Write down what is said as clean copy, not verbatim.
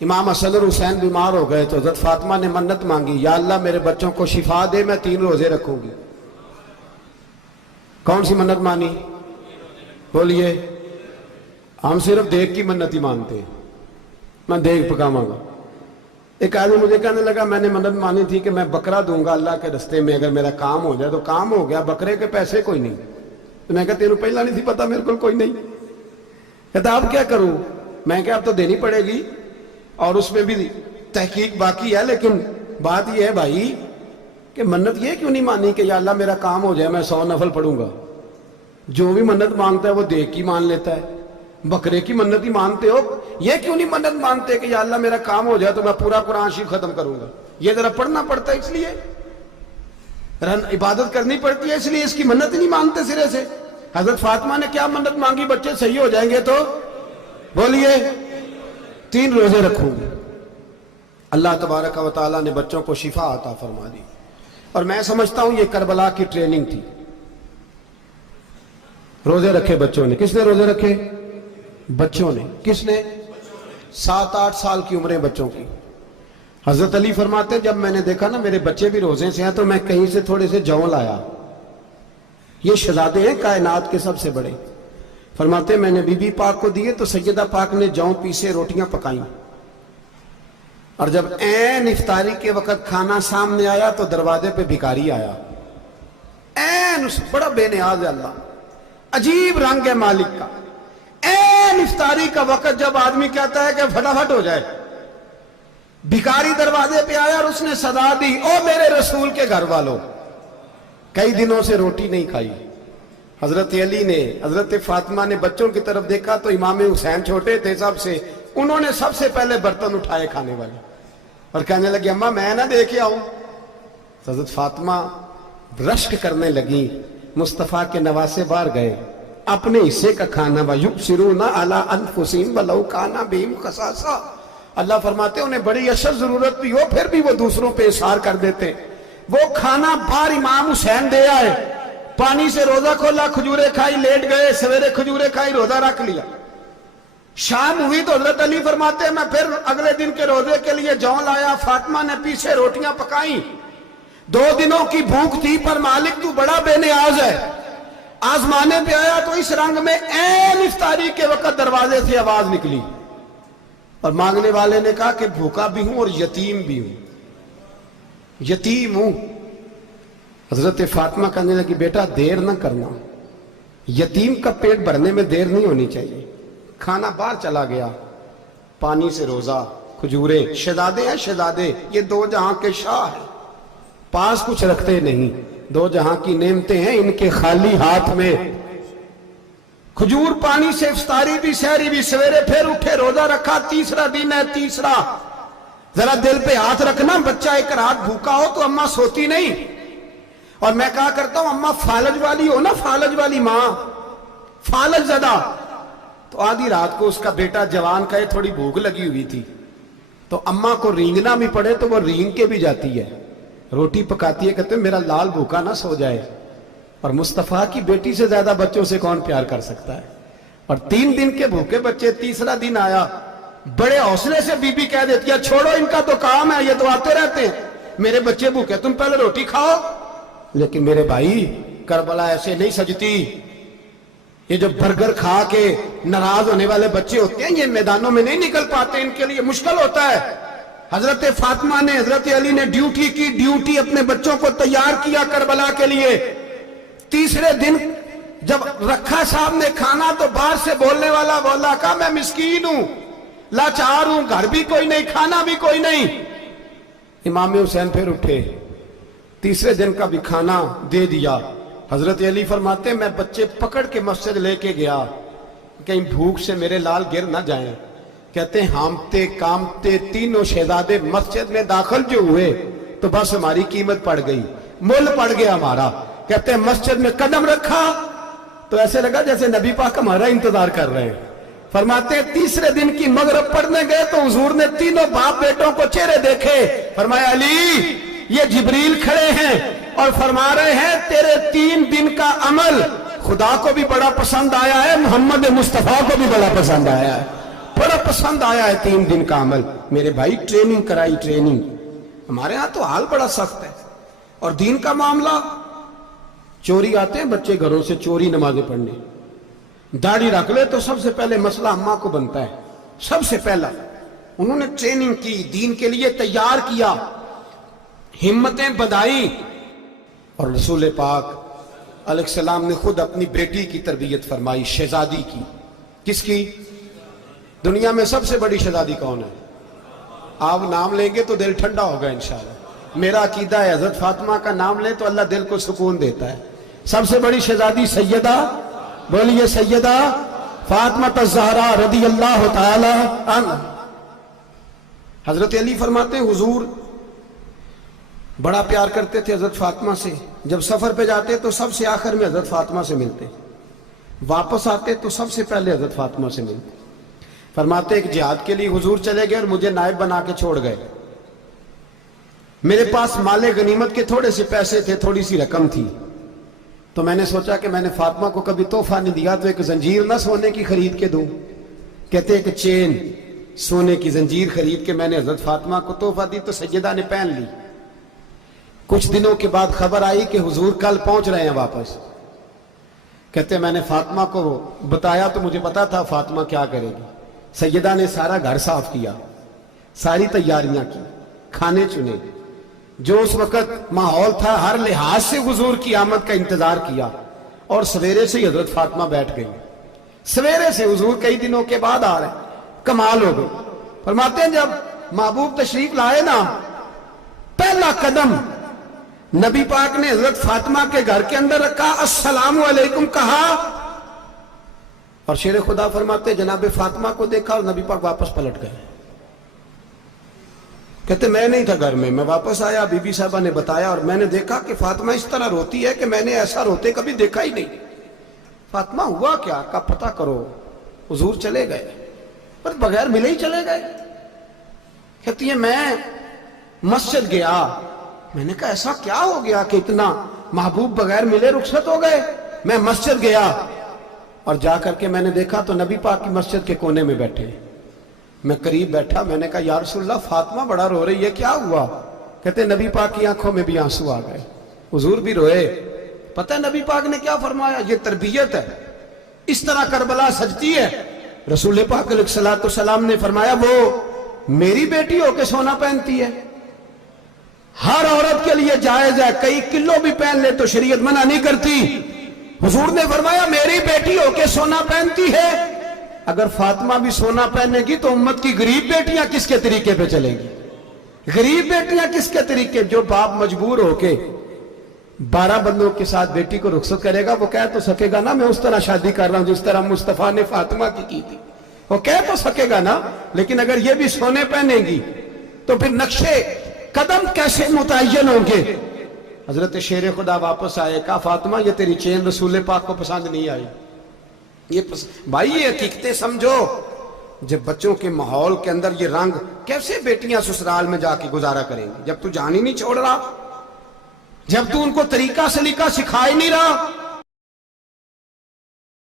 امام حسن اور حسین بیمار ہو گئے تو حضرت فاطمہ نے منت مانگی، یا اللہ میرے بچوں کو شفا دے، میں 3 روزے رکھوں گی۔ کون سی منت مانی؟ بولیے۔ ہم صرف دیکھ کی منت ہی مانتے ہیں، میں دیکھ پکاواں گا۔ ایک آدمی مجھے کہنے لگا میں نے منت مانی تھی کہ میں بکرا دوں گا اللہ کے رستے میں، اگر میرا کام ہو جائے تو کام ہو گیا، بکرے کے پیسے کوئی نہیں۔ تو میں کہا تیرے پہلا نہیں تھی پتا میرے کو کوئی نہیں؟ کہتا اب کیا کروں؟ میں کہا اب تو دینی پڑے گی، اور اس میں بھی تحقیق باقی ہے، لیکن بات یہ ہے بھائی کہ منت یہ کیوں نہیں مانی کہ یا اللہ میرا کام ہو جائے میں 100 نفل پڑھوں گا؟ جو بھی منت مانگتا ہے وہ دیکھ کی مان لیتا ہے، بکرے کی منت ہی مانتے ہو، یہ کیوں نہیں منت مانتے کہ یا اللہ میرا کام ہو جائے تو میں پورا قرآن شریف ختم کروں گا؟ یہ ذرا پڑھنا پڑتا ہے، اس لیے عبادت کرنی پڑتی ہے، اس لیے اس کی منت ہی نہیں مانتے سرے سے۔ حضرت فاطمہ نے کیا منت مانگی؟ بچے صحیح ہو جائیں گے تو بولیے 3 روزے رکھوں گی۔ اللہ تبارک و تعالیٰ نے بچوں کو شفا عطا فرما دی، اور میں سمجھتا ہوں یہ کربلا کی ٹریننگ تھی۔ روزے رکھے بچوں نے۔ کس نے روزے رکھے؟ بچوں نے۔ کس نے؟ 7-8 سال کی عمریں بچوں کی۔ حضرت علی فرماتے ہیں جب میں نے دیکھا نا میرے بچے بھی روزے سے ہیں تو میں کہیں سے تھوڑے سے جوں لایا۔ یہ شہزادے ہیں کائنات کے سب سے بڑے۔ فرماتے ہیں میں نے بی بی پاک کو دیے تو سیدہ پاک نے جوں پیسے روٹیاں پکائیں، اور جب عین افطاری کے وقت کھانا سامنے آیا تو دروازے پہ بھکاری آیا۔ عین بڑا بے نیاز ہے اللہ، عجیب رنگ ہے مالک کا۔ عین افطاری کا وقت جب آدمی کہتا ہے کہ فٹافٹ ہو جائے، بھکاری دروازے پہ آیا اور اس نے صدا دی، او میرے رسول کے گھر والوں، کئی دنوں سے روٹی نہیں کھائی۔ حضرت علی نے، حضرت فاطمہ نے بچوں کی طرف دیکھا تو امام حسین چھوٹے تھے سب سے، انہوں نے سب سے پہلے برتن اٹھائے کھانے والے، اور کہنے لگی اماں میں نہ دے کے آؤں؟ حضرت فاطمہ رشک کرنے لگی۔ مصطفیٰ کے نواسے باہر گئے، اپنے حصے کا کھانا وَيُبْصِرُونَ عَلَىٰ أَنفُسِهِمْ وَلَوْ كَانَ بِهِمْ خَصَاصَةٌ۔ اللہ فرماتے ہیں انہیں بڑی اشد ضرورت بھی ہو پھر بھی وہ دوسروں پہ اثار کر دیتے۔ وہ کھانا باہر امام حسین دے آئے، پانی سے روزہ کھولا، کھجورے کھائی، لیٹ گئے، سویرے کھجورے کھائی، روزہ رکھ لیا۔ شام ہوئی تو حضرت علی فرماتے ہیں میں پھر اگلے دن کے روزے کے لیے جوں لایا، فاطمہ نے پیچھے روٹیاں پکائیں۔ 2 دنوں کی بھوک تھی پر مالک تو بڑا بے نیاز ہے، آزمانے پہ آیا تو اس رنگ میں عین افطاری کے وقت دروازے سے آواز نکلی، اور مانگنے والے نے کہا کہ بھوکا بھی ہوں اور یتیم بھی ہوں، یتیم ہوں۔ حضرت فاطمہ کہنے لگی بیٹا دیر نہ کرنا، یتیم کا پیٹ بھرنے میں دیر نہیں ہونی چاہیے۔ کھانا باہر چلا گیا، پانی سے روزہ، کھجورے، شہزادے ہیں شہزادے، یہ 2 جہاں کے شاہ ہیں، پاس کچھ رکھتے نہیں، 2 جہاں کی نعمتیں ہیں ان کے خالی ہاتھ میں۔ کھجور پانی سے افطاری بھی، سحری بھی، سویرے پھر اٹھے، روزہ رکھا، تیسرا دن ہے، تیسرا۔ ذرا دل پہ ہاتھ رکھنا، بچہ ایک رات بھوکا ہو تو اماں سوتی نہیں، اور میں کہا کرتا ہوں اماں فالج والی ہو نا، فالج والی ماں، فالج زدہ، تو آدھی رات کو اس کا بیٹا جوان کہے تھوڑی بھوک لگی ہوئی تھی، تو اماں کو رینگنا بھی پڑے تو وہ رینگ کے بھی جاتی ہے، روٹی پکاتی ہے، کہتے ہیں میرا لال بھوکا نہ سو جائے۔ اور مصطفیٰ کی بیٹی سے زیادہ بچوں سے کون پیار کر سکتا ہے؟ اور 3 دن کے بھوکے بچے، تیسرا دن آیا، بڑے حوصلے سے بی بی کہہ دیتی ہے چھوڑو ان کا تو کام ہے، یہ تو آتے رہتے ہیں، میرے بچے بھوکے تم پہلے روٹی کھاؤ۔ لیکن میرے بھائی کربلا ایسے نہیں سجتی۔ یہ جو برگر کھا کے ناراض ہونے والے بچے ہوتے ہیں یہ میدانوں میں نہیں نکل پاتے، ان کے لیے مشکل ہوتا ہے۔ حضرت فاطمہ نے، حضرت علی نے ڈیوٹی کی، ڈیوٹی اپنے بچوں کو تیار کیا کربلا کے لیے۔ تیسرے دن جب رکھا سامنے کھانا تو باہر سے بولنے والا بولا کہا میں مسکین ہوں، لاچار ہوں، گھر بھی کوئی نہیں، کھانا بھی کوئی نہیں۔ امام حسین پھر اٹھے، تیسرے دن کا بھی کھانا دے دیا۔ حضرت علی فرماتے ہیں میں بچے پکڑ کے مسجد لے کے گیا، کہیں بھوک سے میرے لال گر نہ جائیں۔ کہتے ہیں ہامتے کامتے تینوں شہزادے مسجد میں داخل جو ہوئے تو بس ہماری قیمت پڑ گئی، مول پڑ گیا ہمارا۔ کہتے ہیں مسجد میں قدم رکھا تو ایسے لگا جیسے نبی پاک ہمارا انتظار کر رہے ہیں۔ فرماتے ہیں تیسرے دن کی مغرب پڑھنے گئے تو حضور نے تینوں باپ بیٹوں کو چہرے دیکھے، فرمایا علی یہ جبریل کھڑے ہیں اور فرما رہے ہیں تیرے 3 دن کا عمل خدا کو بھی بڑا پسند آیا ہے، محمد مصطفیٰ کو بھی بڑا پسند آیا ہے۔ بڑا پسند آیا ہے 3 دن کا عمل. میرے بھائی ٹریننگ کرائی, ٹریننگ. ہمارے ہاں تو حال بڑا سخت ہے. اور دین کا معاملہ, چوری آتے ہیں بچے گھروں سے چوری نمازیں پڑھنے, داڑھی رکھ لے تو سب سے پہلے مسئلہ اماں کو بنتا ہے. سب سے پہلا انہوں نے ٹریننگ کی, دین کے لیے تیار کیا, ہمتیں بدائی. اور رسول پاک علیہ السلام نے خود اپنی بیٹی کی تربیت فرمائی, شہزادی کی. کس کی؟ دنیا میں سب سے بڑی شہزادی کون ہے؟ آپ نام لیں گے تو دل ٹھنڈا ہوگا انشاءاللہ. میرا عقیدہ ہے حضرت فاطمہ کا نام لیں تو اللہ دل کو سکون دیتا ہے. سب سے بڑی شہزادی سیدہ, بولیے سیدہ فاطمہ الزہرا رضی اللہ تعالی عنہ. حضرت علی فرماتے ہیں حضور بڑا پیار کرتے تھے حضرت فاطمہ سے. جب سفر پہ جاتے تو سب سے آخر میں حضرت فاطمہ سے ملتے, واپس آتے تو سب سے پہلے حضرت فاطمہ سے ملتے. فرماتے ایک جہاد کے لیے حضور چلے گئے اور مجھے نائب بنا کے چھوڑ گئے. میرے پاس مال غنیمت کے تھوڑے سے پیسے تھے, تھوڑی سی رقم تھی, تو میں نے سوچا کہ میں نے فاطمہ کو کبھی تحفہ نہیں دیا تو ایک زنجیر نہ سونے کی خرید کے دوں. کہتے ایک چین سونے کی زنجیر خرید کے میں نے حضرت فاطمہ کو تحفہ دی تو سیدہ نے پہن لی. کچھ دنوں کے بعد خبر آئی کہ حضور کل پہنچ رہے ہیں واپس. کہتے میں نے فاطمہ کو بتایا تو مجھے پتا تھا فاطمہ کیا کرے گی. سیدہ نے سارا گھر صاف کیا, ساری تیاریاں کی, کھانے چنے, جو اس وقت ماحول تھا ہر لحاظ سے حضور کی آمد کا انتظار کیا. اور سویرے سے ہی حضرت فاطمہ بیٹھ گئی. سویرے سے حضور کئی دنوں کے بعد آ رہے ہیں, کمال ہو گئی. فرماتے ہیں جب محبوب تشریف لائے نا, پہلا قدم نبی پاک نے حضرت فاطمہ کے گھر کے اندر رکھا, السلام علیکم کہا, اور شیر خدا فرماتے جناب فاطمہ کو دیکھا اور نبی پاک واپس پلٹ گئے. کہتے میں نہیں تھا گھر میں واپس آیا, بی بی صاحبہ نے بتایا اور میں نے دیکھا کہ فاطمہ اس طرح روتی ہے کہ میں نے ایسا روتے کبھی دیکھا ہی نہیں. فاطمہ ہوا کیا؟ کا پتہ کرو. حضور چلے گئے پر بغیر ملے ہی چلے گئے. کہتی ہے میں مسجد گیا, میں نے کہا ایسا کیا ہو گیا کہ اتنا محبوب بغیر ملے رخصت ہو گئے. میں مسجد گیا اور جا کر کے میں نے دیکھا تو نبی پاک کی مسجد کے کونے میں بیٹھے. میں قریب بیٹھا, میں نے کہا یا رسول اللہ فاطمہ بڑا رو رہی ہے, کیا ہوا؟ کہتے نبی پاک کی آنکھوں میں بھی آنسو آ گئے, حضور بھی روئے. پتہ ہے نبی پاک نے کیا فرمایا؟ یہ تربیت ہے, اس طرح کربلا سجتی ہے. رسول پاک علیہ السلام نے فرمایا وہ میری بیٹی ہو کے سونا پہنتی ہے, ہر عورت کے لیے جائز ہے, کئی کلو بھی پہن لے تو شریعت منع نہیں کرتی. حضور نے فرمایا میری بیٹی ہو کے سونا پہنتی ہے. اگر فاطمہ بھی سونا پہنے گی تو امت کی غریب بیٹیاں کس کے طریقے پہ چلیں گی؟ غریب بیٹیاں کس کے طریقے؟ جو باپ مجبور ہو کے 12 بندوں کے ساتھ بیٹی کو رخصت کرے گا وہ کہہ تو سکے گا نا میں اس طرح شادی کر رہا ہوں جس طرح مصطفیٰ نے فاطمہ کی تھی, وہ کہہ تو سکے گا نا. لیکن اگر یہ بھی سونے پہنے گی تو پھر نقشے قدم کیسے متعین ہوں گے؟ حضرت شیر خدا واپس آئے, کہا فاطمہ یہ تیری چین رسول پاک کو پسند نہیں آئی. بھائی یہ حقیقتیں سمجھو. جب بچوں کے ماحول کے اندر یہ رنگ, کیسے بیٹیاں سسرال میں جا کے گزارا کریں گی جب تو جان ہی نہیں چھوڑ رہا, جب تو ان کو طریقہ سلیقہ سکھا ہی نہیں رہا.